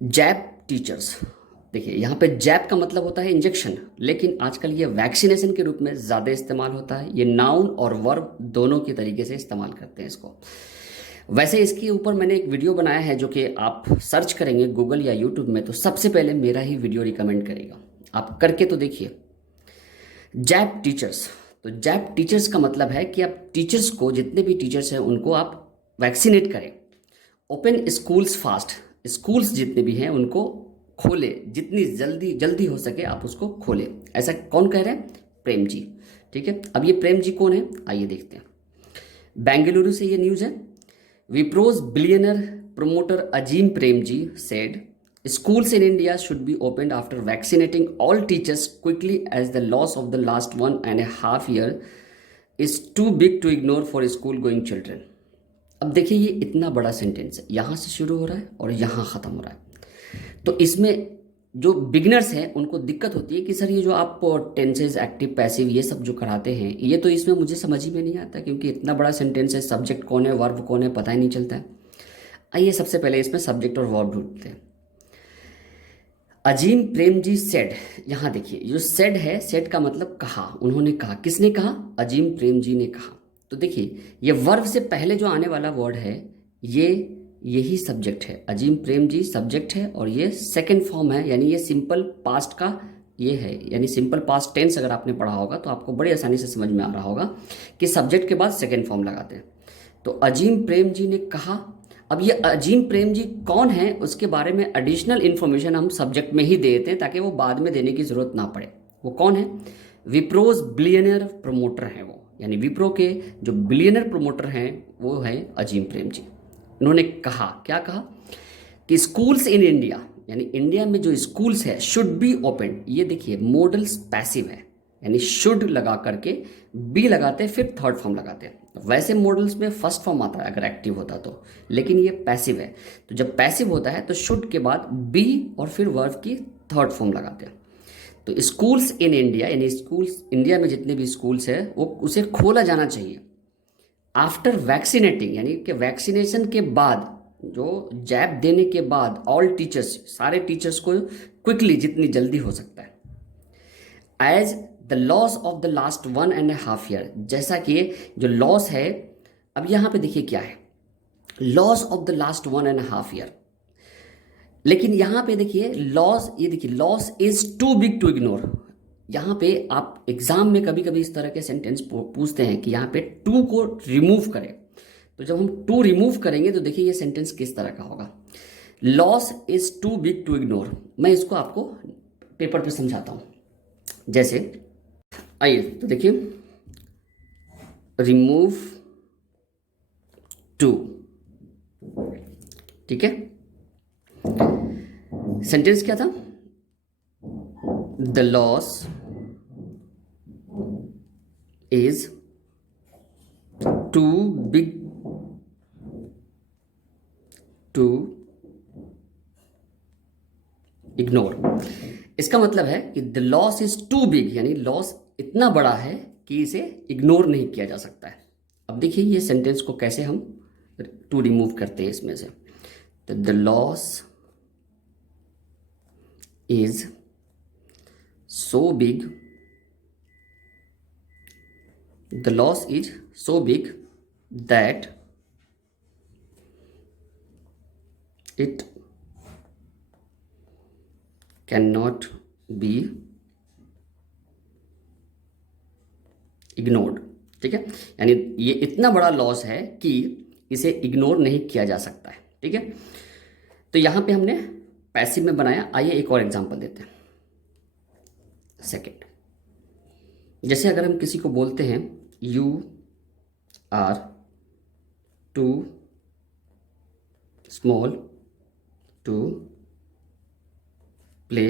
JAP teachers. देखिए यहाँ पे जैप का मतलब होता है इंजेक्शन, लेकिन आजकल ये वैक्सीनेशन के रूप में ज़्यादा इस्तेमाल होता है। ये नाउन और वर्ब दोनों की तरीके से इस्तेमाल करते हैं इसको। वैसे इसके ऊपर मैंने एक वीडियो बनाया है जो कि आप सर्च करेंगे गूगल या यूट्यूब में तो सबसे पहले मेरा ही वीडियो रिकमेंड करेगा। आप करके तो देखिए। JAP teachers. तो जैप टीचर्स का मतलब है कि आप टीचर्स को, जितने भी टीचर्स हैं उनको आप वैक्सीनेट करें। Open schools fast. स्कूल्स जितने भी हैं उनको खोले, जितनी जल्दी जल्दी हो सके आप उसको खोले। ऐसा कौन कह रहे हैं? प्रेम जी। ठीक है, अब ये प्रेम जी कौन है आइए देखते हैं। बेंगलुरु से ये न्यूज़ है। विप्रोज billionaire promoter Ajim Premji said schools in India should be opened after vaccinating all teachers quickly as the loss of the last 1.5 year is too big to ignore for school going children। अब देखिए ये इतना बड़ा sentence है, यहाँ से शुरू हो रहा है और यहाँ ख़त्म हो रहा है। तो इसमें जो बिगनर्स हैं उनको दिक्कत होती है कि सर ये जो आप टेंसेज एक्टिव पैसिव ये सब जो कराते हैं ये तो इसमें मुझे समझ ही में नहीं आता, क्योंकि इतना बड़ा सेंटेंस है, सब्जेक्ट कौन है वर्ब कौन है पता ही नहीं चलता है। आइए सबसे पहले इसमें सब्जेक्ट और वर्ब ढूंढते हैं। अजीम प्रेम जी सेड। यहाँ देखिए जो सेड है, सेड का मतलब कहा, उन्होंने कहा। किसने कहा? अजीम प्रेम जी ने कहा। तो देखिए ये वर्ब से पहले जो आने वाला वर्ड है ये यही सब्जेक्ट है। अजीम प्रेम जी सब्जेक्ट है और ये सेकंड फॉर्म है, यानी ये सिंपल पास्ट का ये है, यानी सिंपल पास्ट टेंस अगर आपने पढ़ा होगा तो आपको बड़ी आसानी से समझ में आ रहा होगा कि सब्जेक्ट के बाद सेकंड फॉर्म लगाते हैं। तो अजीम प्रेम जी ने कहा। अब ये अजीम प्रेम जी कौन है उसके बारे में एडिशनल इन्फॉर्मेशन हम सब्जेक्ट में ही दे देते हैं ताकि वो बाद में देने की ज़रूरत ना पड़े। वो कौन है? विप्रोज बिलियनर प्रमोटर हैं वो, यानी विप्रो के जो बिलियनर प्रमोटर हैं वो हैं अजीम प्रेम जी। उन्होंने कहा, क्या कहा? कि स्कूल्स इन इंडिया, यानी इंडिया में जो स्कूल्स है शुड बी ओपन। ये देखिए मॉडल्स पैसिव है, यानी शुड लगा करके बी लगाते हैं फिर थर्ड फॉर्म लगाते हैं। वैसे मॉडल्स में फर्स्ट फॉर्म आता है अगर एक्टिव होता तो, लेकिन ये पैसिव है। तो जब पैसिव होता है तो शुड के बाद बी और फिर वर्ब की थर्ड फॉर्म लगाते हैं। तो स्कूल्स इन इंडिया, यानी स्कूल्स इंडिया में जितने भी स्कूल्स है वो उसे खोला जाना चाहिए आफ्टर वैक्सीनेटिंग, यानी कि वैक्सीनेशन के बाद, जो जैब देने के बाद, ऑल टीचर्स, सारे टीचर्स को क्विकली, जितनी जल्दी हो सकता है। As the loss of the last 1.5 year, जैसा कि जो लॉस है, अब यहाँ पे देखिए क्या है, loss of the last 1.5 year। लेकिन यहाँ पे देखिए लॉस, ये देखिए loss is too big to ignore. यहाँ पे आप एग्जाम में कभी कभी इस तरह के सेंटेंस पूछते हैं कि यहाँ पे टू को रिमूव करें। तो जब हम टू रिमूव करेंगे तो देखिए ये सेंटेंस किस तरह का होगा। Loss is too big to ignore. मैं इसको आपको पेपर पे समझाता हूँ। जैसे आइए तो देखिए, रिमूव टू, ठीक है। सेंटेंस क्या था? The loss is too big to ignore. इसका मतलब है कि the loss is too big, यानी लॉस इतना बड़ा है कि इसे इग्नोर नहीं किया जा सकता है। अब देखिए ये सेंटेंस को कैसे हम टू रिमूव करते हैं इसमें से। तो the loss is so big, the loss is so big that it cannot be ignored। ठीक है, यानी ये इतना बड़ा लॉस है कि इसे इग्नोर नहीं किया जा सकता है। ठीक है, तो यहां पे हमने पैसिव में बनाया। आइए एक और एग्जांपल देते हैं। सेकंड, जैसे अगर हम किसी को बोलते हैं you are too small to play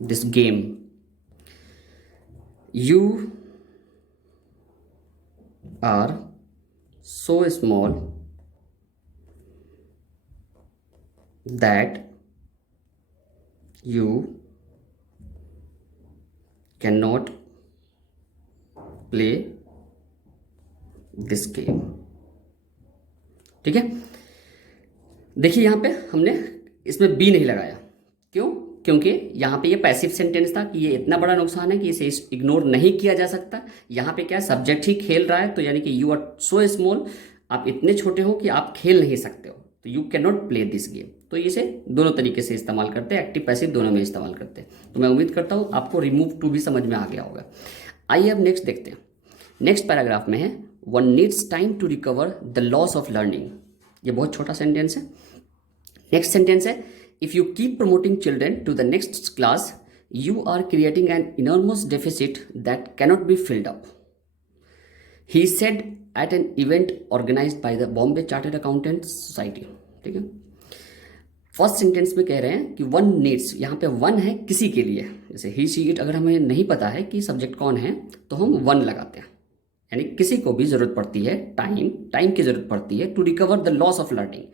this game, you are so small that you can not play this game. ठीक है, देखिए यहाँ पे हमने इसमें बी नहीं लगाया, क्यों? क्योंकि यहाँ पे ये पैसिव सेंटेंस था कि ये इतना बड़ा नुकसान है कि इसे इग्नोर नहीं किया जा सकता। यहाँ पे क्या है, सब्जेक्ट ही खेल रहा है, तो यानी कि यू आर सो स्मॉल, आप इतने छोटे हो कि आप खेल नहीं सकते हो, तो you can not play this game. तो इसे दोनों तरीके से इस्तेमाल करते हैं, एक्टिव पैसिव दोनों में इस्तेमाल करते हैं। तो मैं उम्मीद करता हूँ आपको रिमूव टू भी समझ में आ गया होगा। आइए अब नेक्स्ट देखते हैं। नेक्स्ट पैराग्राफ में है one needs time to recover the loss of learning. ये बहुत छोटा सेंटेंस है। नेक्स्ट सेंटेंस है if you keep promoting children to the next class you are creating an enormous deficit that cannot be filled up, he said at an event organised by the Bombay chartered accountant society. ठीक है, first sentence में कह रहे हैं कि one needs, यहाँ पे one है किसी के लिए, जैसे ही शी इट, अगर हमें नहीं पता है कि सब्जेक्ट कौन है तो हम वन लगाते हैं, यानी किसी को भी ज़रूरत पड़ती है, टाइम की ज़रूरत पड़ती है to recover the loss of learning,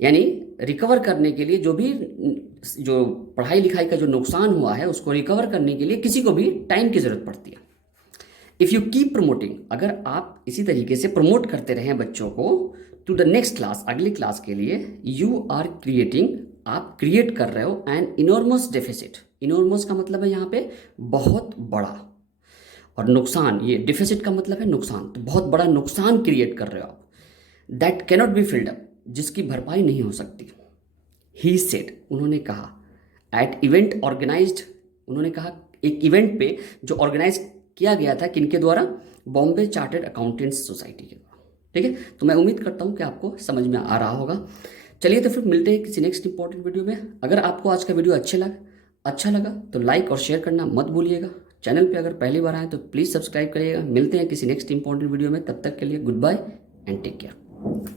यानी रिकवर करने के लिए जो पढ़ाई लिखाई का जो नुकसान हुआ है उसको रिकवर करने के लिए किसी को भी टाइम की ज़रूरत पड़ती है। इफ़ यू कीप प्रमोटिंग, अगर आप इसी तरीके से प्रमोट करते रहें बच्चों को टू द नेक्स्ट क्लास, अगली क्लास के लिए, यू आर क्रिएटिंग, आप क्रिएट कर रहे हो एन इनॉर्मस डेफिसिट। इनॉर्मस का मतलब है यहाँ पे बहुत बड़ा, और नुकसान, ये डिफिसिट का मतलब है नुकसान, तो बहुत बड़ा नुकसान क्रिएट कर रहे हो आप, that cannot be filled up, जिसकी भरपाई नहीं हो सकती। ही सेड, उन्होंने कहा, एट इवेंट ऑर्गेनाइज्ड, उन्होंने कहा एक इवेंट पे जो ऑर्गेनाइज किया गया था किनके द्वारा, बॉम्बे चार्टर्ड अकाउंटेंट्स सोसाइटी के द्वारा। ठीक है, तो मैं उम्मीद करता हूँ कि आपको समझ में आ रहा होगा। चलिए तो फिर मिलते हैं किसी नेक्स्ट इंपॉर्टेंट वीडियो में। अगर आपको आज का वीडियो अच्छा लगा तो लाइक और शेयर करना मत भूलिएगा। चैनल पे अगर पहली बार आए तो प्लीज़ सब्सक्राइब करिएगा। मिलते हैं किसी नेक्स्ट इंपॉर्टेंट वीडियो में, तब तक के लिए goodbye and take care.